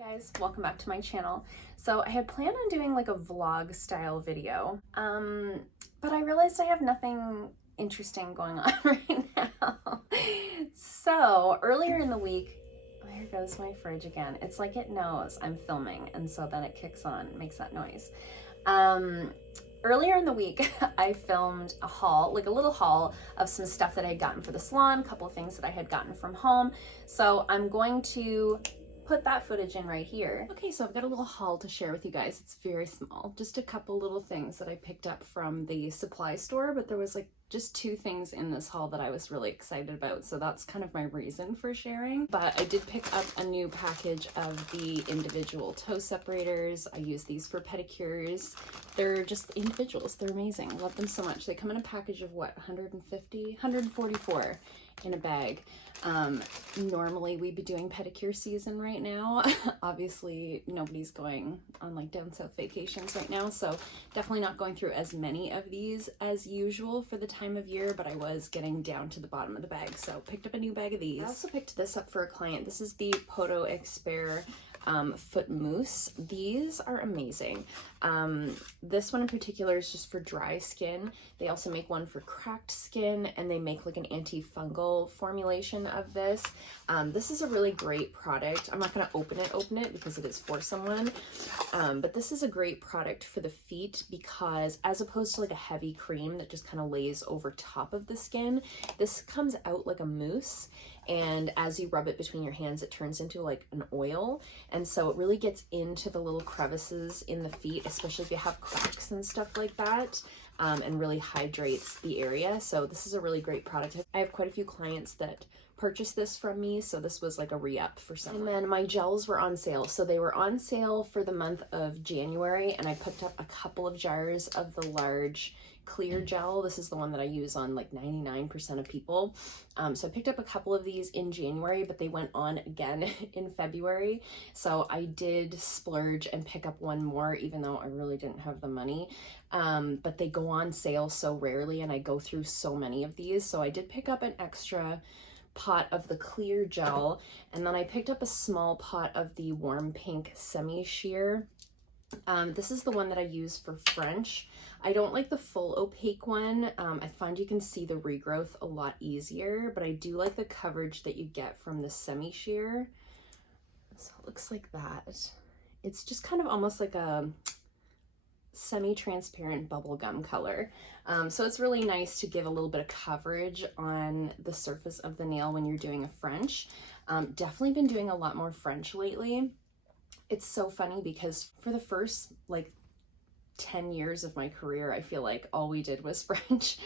Hi guys, welcome back to my channel. So I had planned on doing like a vlog style video, but I realized I have nothing interesting going on right now. So earlier in the week, oh, here goes my fridge again. It's like it knows I'm filming, and so then it kicks on, makes that noise. Earlier in the week, I filmed a haul, like a little haul of some stuff that I had gotten for the salon, a couple of things that I had gotten from home. So I'm going to put that footage in right here. Okay, so I've got a little haul to share with you guys. It's very small, just a couple little things that I picked up from the supply store, but there was like just two things in this haul that I was really excited about, so that's kind of my reason for sharing. But I did pick up a new package of the individual toe separators. I use these for pedicures. They're just individuals. They're amazing. I love them so much. They come in a package of what, 150, 144 in a bag. Normally we'd be doing pedicure season right now. Obviously nobody's going on like down south vacations right now, so definitely not going through as many of these as usual for the time of year, but I was getting down to the bottom of the bag, so picked up a new bag of these. I also picked this up for a client. This is the TheBeautyExpert foot mousse. These are amazing. This one in particular is just for dry skin. They also make one for cracked skin, and they make like an antifungal formulation of this. This is a really great product. I'm not going to open it because it is for someone, but this is a great product for the feet because as opposed to like a heavy cream that just kind of lays over top of the skin, this comes out like a mousse, and as you rub it between your hands, it turns into like an oil, and so it really gets into the little crevices in the feet, especially if you have cracks and stuff like that, and really hydrates the area. So this is a really great product. I have quite a few clients that purchased this from me, so this was like a re-up for some. And then my gels were on sale. So they were on sale for the month of January, and I picked up a couple of jars of the large clear gel. This is the one that I use on like 99% of people. So I picked up a couple of these in January, but they went on again in February. So I did splurge and pick up one more, even though I really didn't have the money. But they go on sale so rarely, and I go through so many of these. So I did pick up an extra pot of the clear gel, and then I picked up a small pot of the warm pink semi-sheer. This is the one that I use for French. I don't like the full opaque one. I find you can see the regrowth a lot easier, but I do like the coverage that you get from the semi-sheer. So it looks like that. It's just kind of almost like a semi-transparent bubblegum color. So it's really nice to give a little bit of coverage on the surface of the nail when you're doing a French. Definitely been doing a lot more French lately. It's so funny because for the first like 10 years of my career, I feel like all we did was French.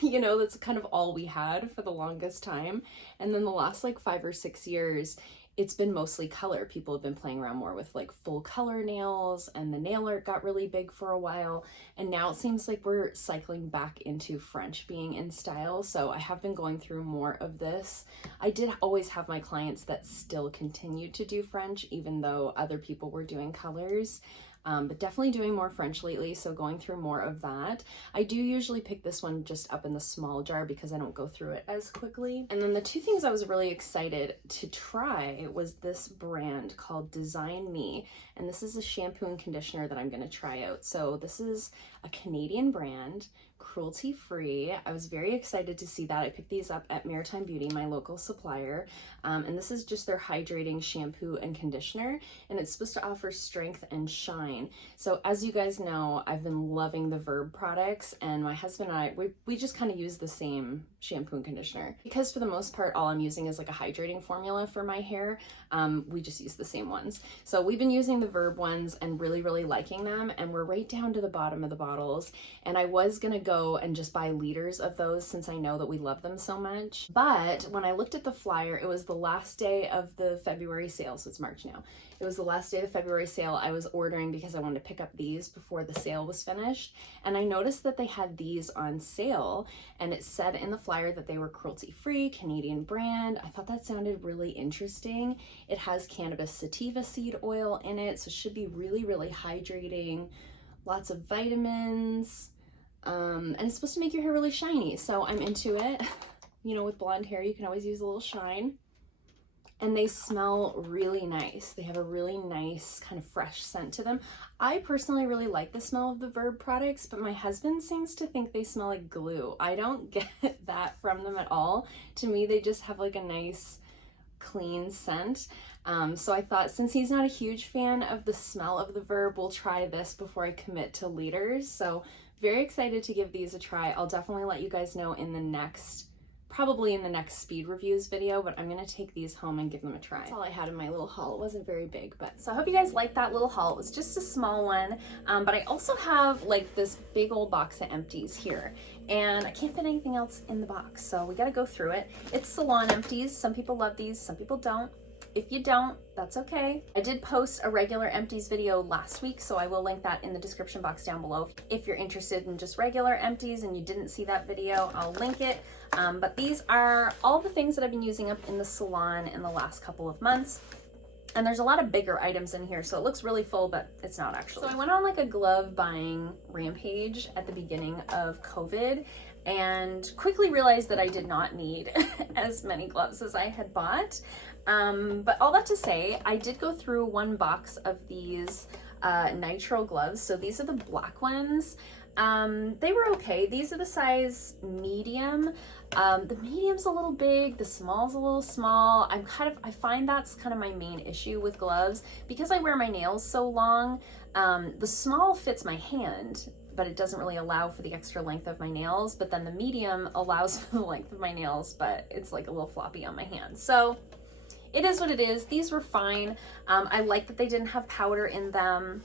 You know, that's kind of all we had for the longest time. And then the last like 5 or 6 years, it's been mostly color. People have been playing around more with like full color nails, and the nail art got really big for a while. And now it seems like we're cycling back into French being in style. So I have been going through more of this. I did always have my clients that still continued to do French, even though other people were doing colors. But definitely doing more French lately, so going through more of that. I do usually pick this one just up in the small jar because I don't go through it as quickly. And then the two things I was really excited to try was this brand called Design Me, and this is a shampoo and conditioner that I'm going to try out. So this is a Canadian brand, cruelty-free. I was very excited to see that. I picked these up at Maritime Beauty, my local supplier, and this is just their hydrating shampoo and conditioner, and it's supposed to offer strength and shine. So as you guys know, I've been loving the Verb products, and my husband and I, we just kind of use the same shampoo and conditioner because for the most part all I'm using is like a hydrating formula for my hair. We just use the same ones. So we've been using the Verb ones and really liking them, and we're right down to the bottom of the bottles, and I was gonna go and just buy liters of those since I know that we love them so much. But when I looked at the flyer, it was the last day of the February sale, so it's March now. It was the last day of the February sale. I was ordering because I wanted to pick up these before the sale was finished, and I noticed that they had these on sale, and it said in the flyer that they were cruelty-free, Canadian brand. I thought that sounded really interesting. It has cannabis sativa seed oil in it, so it should be really hydrating, lots of vitamins, and it's supposed to make your hair really shiny, so I'm into it. You know, with blonde hair, you can always use a little shine. and they smell really nice. They have a really nice kind of fresh scent to them. I personally really like the smell of the Verb products, but my husband seems to think they smell like glue. I don't get that from them at all. To me, they just have like a nice clean scent. So I thought, since he's not a huge fan of the smell of the Verb, we'll try this before I commit to liters. So very excited to give these a try. I'll definitely let you guys know in the next, probably in the next speed reviews video, but I'm gonna take these home and give them a try. That's all I had in my little haul. It wasn't very big, but so I hope you guys liked that little haul. It was just a small one, but I also have like this big old box of Empties here, and I can't fit anything else in the box, so we gotta go through it. It's Salon Empties. Some people love these, some people don't. If you don't, that's okay. I did post a regular Empties video last week, so I will link that in the description box down below. If you're interested in just regular Empties and you didn't see that video, I'll link it. But these are all the things that I've been using up in the salon in the last couple of months. And there's a lot of bigger items in here, so it looks really full, but it's not actually. So I went on like a glove buying rampage at the beginning of COVID and quickly realized that I did not need as many gloves as I had bought. But all that to say, I did go through one box of these nitrile gloves. So these are the black ones. They were okay. These are the size medium. The medium's a little big, the small's a little small. I find that's kind of my main issue with gloves because I wear my nails so long. The small fits my hand, but it doesn't really allow for the extra length of my nails. But then the medium allows for the length of my nails, but it's like a little floppy on my hand. So it is what it is. These were fine. I like that they didn't have powder in them.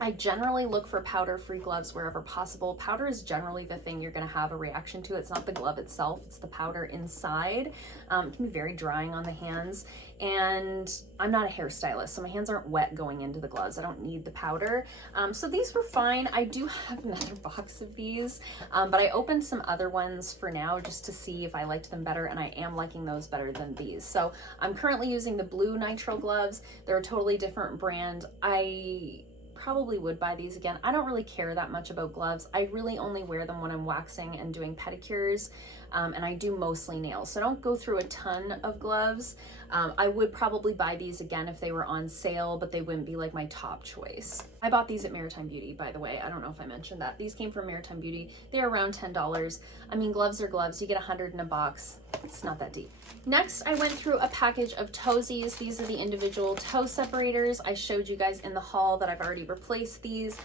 I generally look for powder-free gloves wherever possible. Powder is generally the thing you're gonna have a reaction to. It's not the glove itself, it's the powder inside. It can be very drying on the hands. And I'm not a hairstylist, so my hands aren't wet going into the gloves. I don't need the powder. So these were fine. I do have another box of these, but I opened some other ones for now just to see if I liked them better, and I am liking those better than these. So I'm currently using the blue nitrile gloves. They're a totally different brand. I probably would buy these again. I don't really care that much about gloves. I really only wear them when I'm waxing and doing pedicures, and I do mostly nails, so I don't go through a ton of gloves. I would probably buy these again if they were on sale, but they wouldn't be like my top choice. I bought these at Maritime Beauty, by the way. I don't know if I mentioned that. These came from Maritime Beauty. They're around $10. I mean, gloves are gloves. You get 100 in a box. It's not that deep. Next, I went through a package of toesies. These are the individual toe separators. I showed you guys in the haul that I've already replaced these.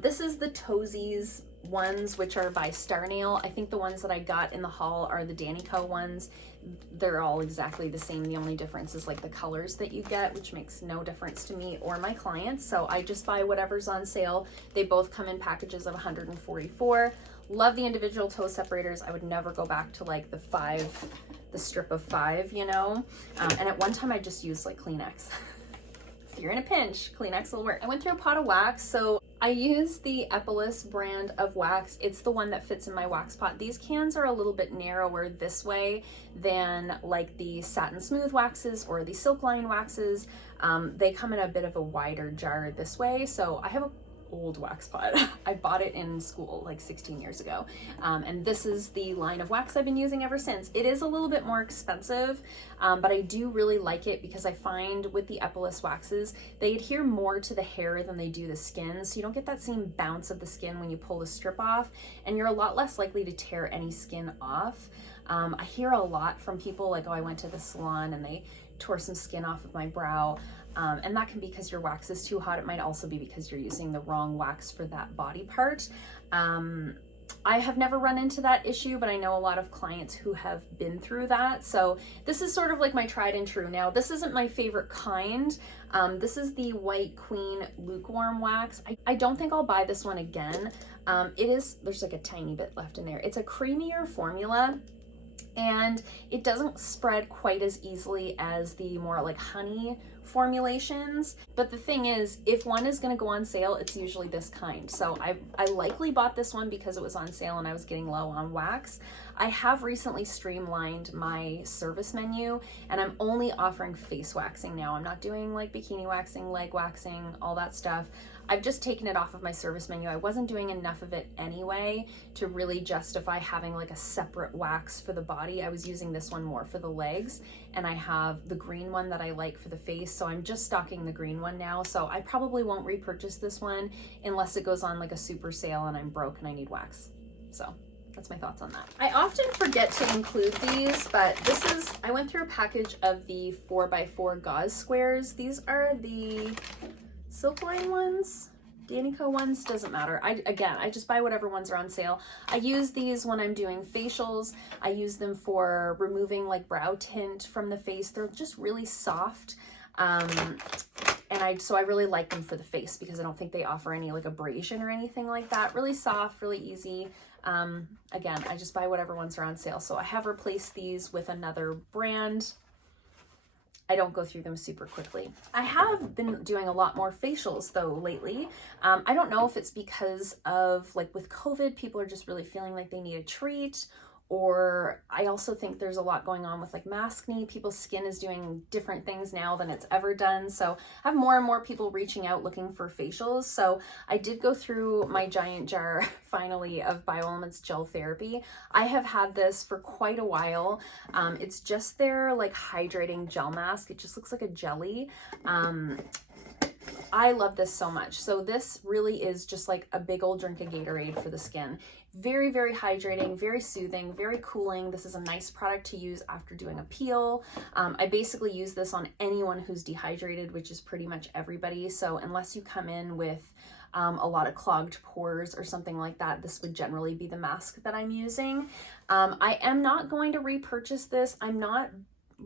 This is the toesies ones, which are by Star Nail. I think the ones that I got in the haul are the Danico ones. They're all exactly the same. The only difference is like the colors that you get, which makes no difference to me or my clients. So I just buy whatever's on sale. They both come in packages of 144. Love the individual toe separators. I would never go back to like the strip of 5, you know? And at one time I just used like Kleenex. If you're in a pinch, Kleenex will work. I went through a pot of wax, so I use the Epilus brand of wax. It's the one that fits in my wax pot. These cans are a little bit narrower this way than like the Satin Smooth waxes or the Silk Line waxes. They come in a bit of a wider jar this way, so I have a old wax pot. I bought it in school like 16 years ago. And this is the line of wax I've been using ever since. It is a little bit more expensive, but I do really like it because I find with the Epilus waxes, they adhere more to the hair than they do the skin. So you don't get that same bounce of the skin when you pull the strip off, and you're a lot less likely to tear any skin off. I hear a lot from people like, oh, I went to the salon and they tore some skin off of my brow. And that can be because your wax is too hot. It might also be because you're using the wrong wax for that body part. I have never run into that issue, but I know a lot of clients who have been through that. So this is sort of like my tried and true. Now, this isn't my favorite kind. This is the White Queen Lukewarm Wax. I don't think I'll buy this one again. There's like a tiny bit left in there. It's a creamier formula, and it doesn't spread quite as easily as the more like honey formulations. But the thing is, if one is going to go on sale, it's usually this kind. So I likely bought this one because it was on sale and I was getting low on wax. I have recently streamlined my service menu, and I'm only offering face waxing now. I'm not doing like bikini waxing, leg waxing, all that stuff. I've just taken it off of my service menu. I wasn't doing enough of it anyway to really justify having like a separate wax for the body. I was using this one more for the legs, and I have the green one that I like for the face, so I'm just stocking the green one now. So I probably won't repurchase this one unless it goes on like a super sale and I'm broke and I need wax. So that's my thoughts on that. I often forget to include these, but I went through a package of the 4x4 gauze squares. These are the Silkline ones, Danico ones, doesn't matter. I just buy whatever ones are on sale. I use these when I'm doing facials. I use them for removing like brow tint from the face. They're just really soft. So I really like them for the face because I don't think they offer any like abrasion or anything like that. Really soft, really easy. Again, I just buy whatever ones are on sale. So I have replaced these with another brand. I don't go through them super quickly. I have been doing a lot more facials though lately. I don't know if it's because of like with COVID, people are just really feeling like they need a treat, or I also think there's a lot going on with like maskne. People's skin is doing different things now than it's ever done. So I have more and more people reaching out looking for facials. So I did go through my giant jar finally of BioElements Gel Therapy. I have had this for quite a while. It's just their like hydrating gel mask. It just looks like a jelly. I love this so much. So this really is just like a big old drink of Gatorade for the skin. Very, very hydrating, very soothing, very cooling. This is a nice product to use after doing a peel. I basically use this on anyone who's dehydrated, which is pretty much everybody. So unless you come in with a lot of clogged pores or something like that, this would generally be the mask that I'm using. I am not going to repurchase this. I'm not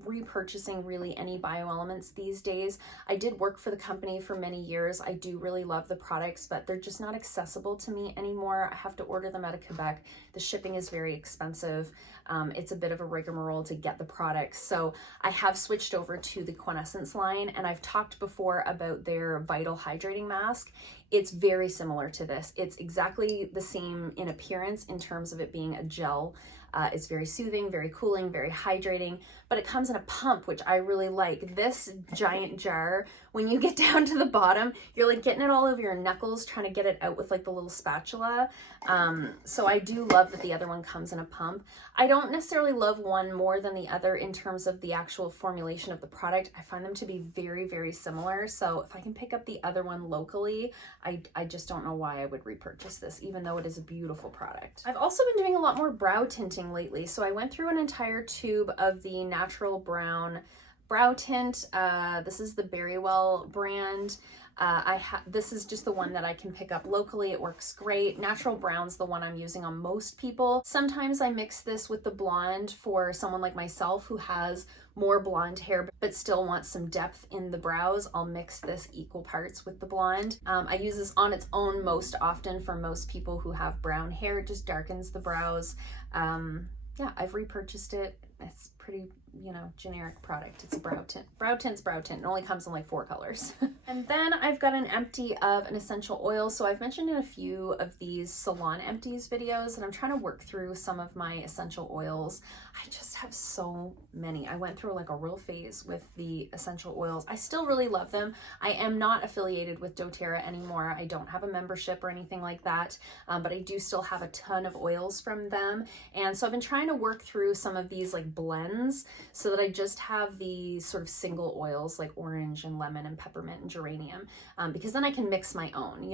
repurchasing really any BioElements these days. I did work for the company for many years. I do really love the products, but they're just not accessible to me anymore. I have to order them out of Quebec. The shipping is very expensive. It's a bit of a rigmarole to get the products. So I have switched over to the Quintessence line, and I've talked before about their Vital Hydrating Mask. It's very similar to this. It's exactly the same in appearance in terms of it being a gel. It's very soothing, very cooling, very hydrating, but it comes in a pump, which I really like. This giant jar, when you get down to the bottom, you're like getting it all over your knuckles, trying to get it out with like the little spatula. So I do love that the other one comes in a pump. I don't necessarily love one more than the other in terms of the actual formulation of the product. I find them to be very, very similar. So if I can pick up the other one locally, I just don't know why I would repurchase this, even though it is a beautiful product. I've also been doing a lot more brow tinting lately. So I went through an entire tube of the Natural Brown brow tint. This is the Berrywell brand. This is just the one that I can pick up locally. It works great. Natural Brown's the one I'm using on most people. Sometimes I mix this with the blonde for someone like myself who has more blonde hair but still wants some depth in the brows. I'll mix this equal parts with the blonde. I use this on its own most often for most people who have brown hair. It just darkens the brows. Yeah, I've repurchased it. It's pretty, generic product. It's a brow tint. Brow tint's brow tint. It only comes in like 4 colors. And then I've got an empty of an essential oil. So I've mentioned in a few of these Salon Empties videos, and I'm trying to work through some of my essential oils. I just have so many. I went through like a real phase with the essential oils. I still really love them. I am not affiliated with doTERRA anymore. I don't have a membership or anything like that, but I do still have a ton of oils from them. And so I've been trying to work through some of these like blends so that I just have the sort of single oils like orange and lemon and peppermint and geranium, because then I can mix my own,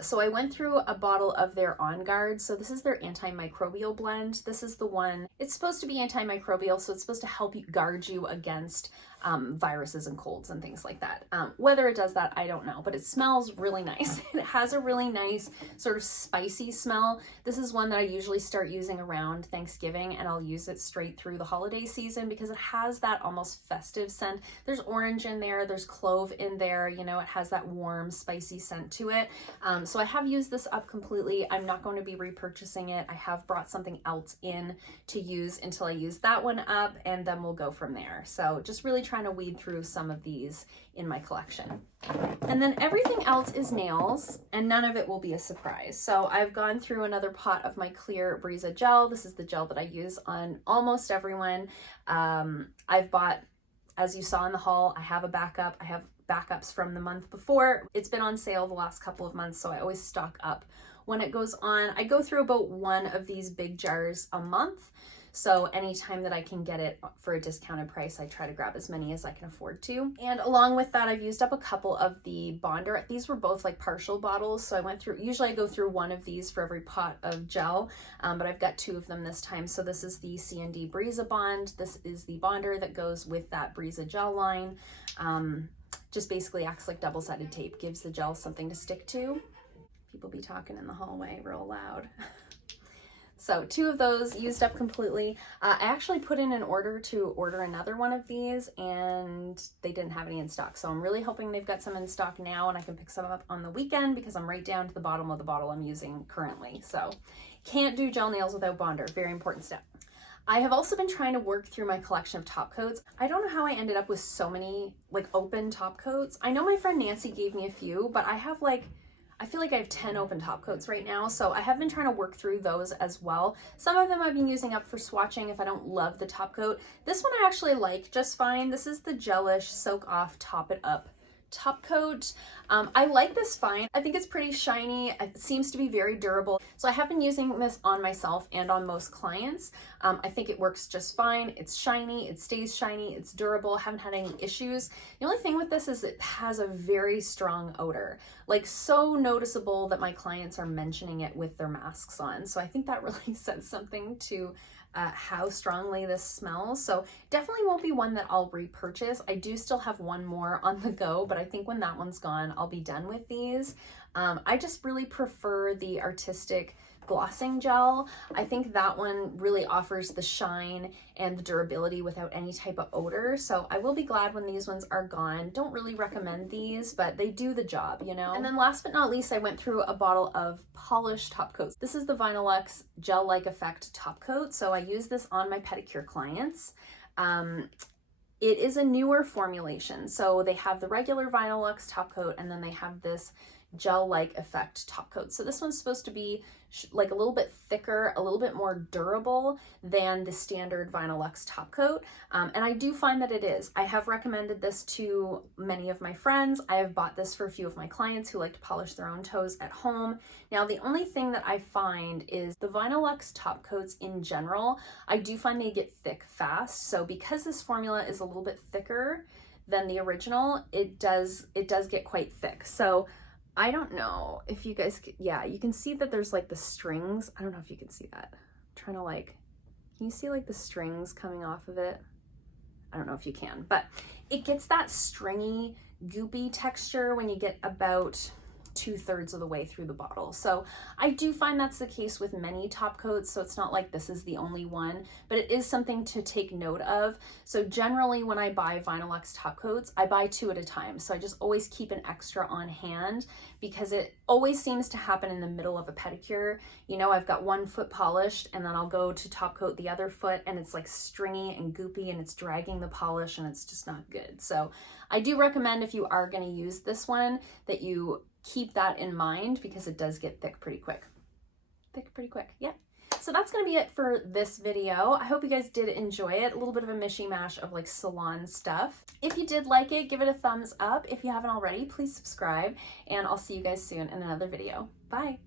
So I went through a bottle of their On Guard. So this is their antimicrobial blend. This is the one, it's supposed to be antimicrobial, so it's supposed to help you guard you against viruses and colds and things like that. Whether it does that, I don't know, but it smells really nice. It has a really nice sort of spicy smell. This is one that I usually start using around Thanksgiving, and I'll use it straight through the holiday season because it has that almost festive scent. There's orange in there, there's clove in there, it has that warm, spicy scent to it. So I have used this up completely. I'm not going to be repurchasing it. I have brought something else in to use until I use that one up, and then we'll go from there. So just really trying to weed through some of these in my collection. And then everything else is nails, and none of it will be a surprise. So I've gone through another pot of my clear Brisa gel. This is the gel that I use on almost everyone. I've bought, as you saw in the haul, I have a backup. I have backups from the month before. It's been on sale the last couple of months, so I always stock up when it goes on. I go through about one of these big jars a month. So anytime that I can get it for a discounted price, I try to grab as many as I can afford to. And along with that, I've used up a couple of the Bonder. These were both like partial bottles. So I went through, usually I go through one of these for every pot of gel, but I've got two of them this time. So this is the C&D Breeza Bond. This is the Bonder that goes with that Breeza gel line. Just basically acts like double-sided tape, gives the gel something to stick to. People be talking in the hallway real loud. So two of those used up completely. I actually put in an order to order another one of these and they didn't have any in stock. So I'm really hoping they've got some in stock now and I can pick some up on the weekend because I'm right down to the bottom of the bottle I'm using currently. So can't do gel nails without Bonder. Very important step. I have also been trying to work through my collection of top coats. I don't know how I ended up with so many like open top coats. I know my friend Nancy gave me a few, but I feel like I have 10 open top coats right now, so I have been trying to work through those as well. Some of them I've been using up for swatching if I don't love the top coat. This one I actually like just fine. This is the Gelish Soak Off Top It Up top coat. I like this fine. I think it's pretty shiny. It seems to be very durable. So I have been using this on myself and on most clients. I think it works just fine. It's shiny, it stays shiny, it's durable, haven't had any issues. The only thing with this is it has a very strong odor, like so noticeable that my clients are mentioning it with their masks on. So I think that really says something to how strongly this smells. So definitely won't be one that I'll repurchase. I do still have one more on the go, but I think when that one's gone, I'll be done with these. I just really prefer the Artistic glossing gel. I think that one really offers the shine and the durability without any type of odor. So I will be glad when these ones are gone. Don't really recommend these, but they do the job, you know? And then last but not least, I went through a bottle of polished top coats. This is the Vinylux Gel-Like Effect top coat. So I use this on my pedicure clients. It is a newer formulation. So they have the regular Vinylux top coat and then they have this gel-like effect top coat. So this one's supposed to be like a little bit thicker, a little bit more durable than the standard Vinylux top coat. And I do find that it is. I have recommended this to many of my friends. I have bought this for a few of my clients who like to polish their own toes at home. Now, the only thing that I find is the Vinylux top coats in general, I do find they get thick fast. So because this formula is a little bit thicker than the original, it does get quite thick. So I don't know if you guys, yeah, you can see that there's like the strings. I don't know if you can see that. I'm trying to like, can you see like the strings coming off of it? I don't know if you can, but it gets that stringy, goopy texture when you get about 2/3 of the way through the bottle. So I do find that's the case with many top coats. So it's not like this is the only one, but it is something to take note of. So generally when I buy Vinylux top coats, I buy 2 at a time. So I just always keep an extra on hand because it always seems to happen in the middle of a pedicure. You know, I've got one foot polished and then I'll go to top coat the other foot and it's like stringy and goopy and it's dragging the polish and it's just not good. So I do recommend if you are going to use this one that you keep that in mind because it does get thick pretty quick. Yep. So that's going to be it for this video. I hope you guys did enjoy it. A little bit of a mishmash of like salon stuff. If you did like it, give it a thumbs up. If you haven't already, please subscribe and I'll see you guys soon in another video. Bye.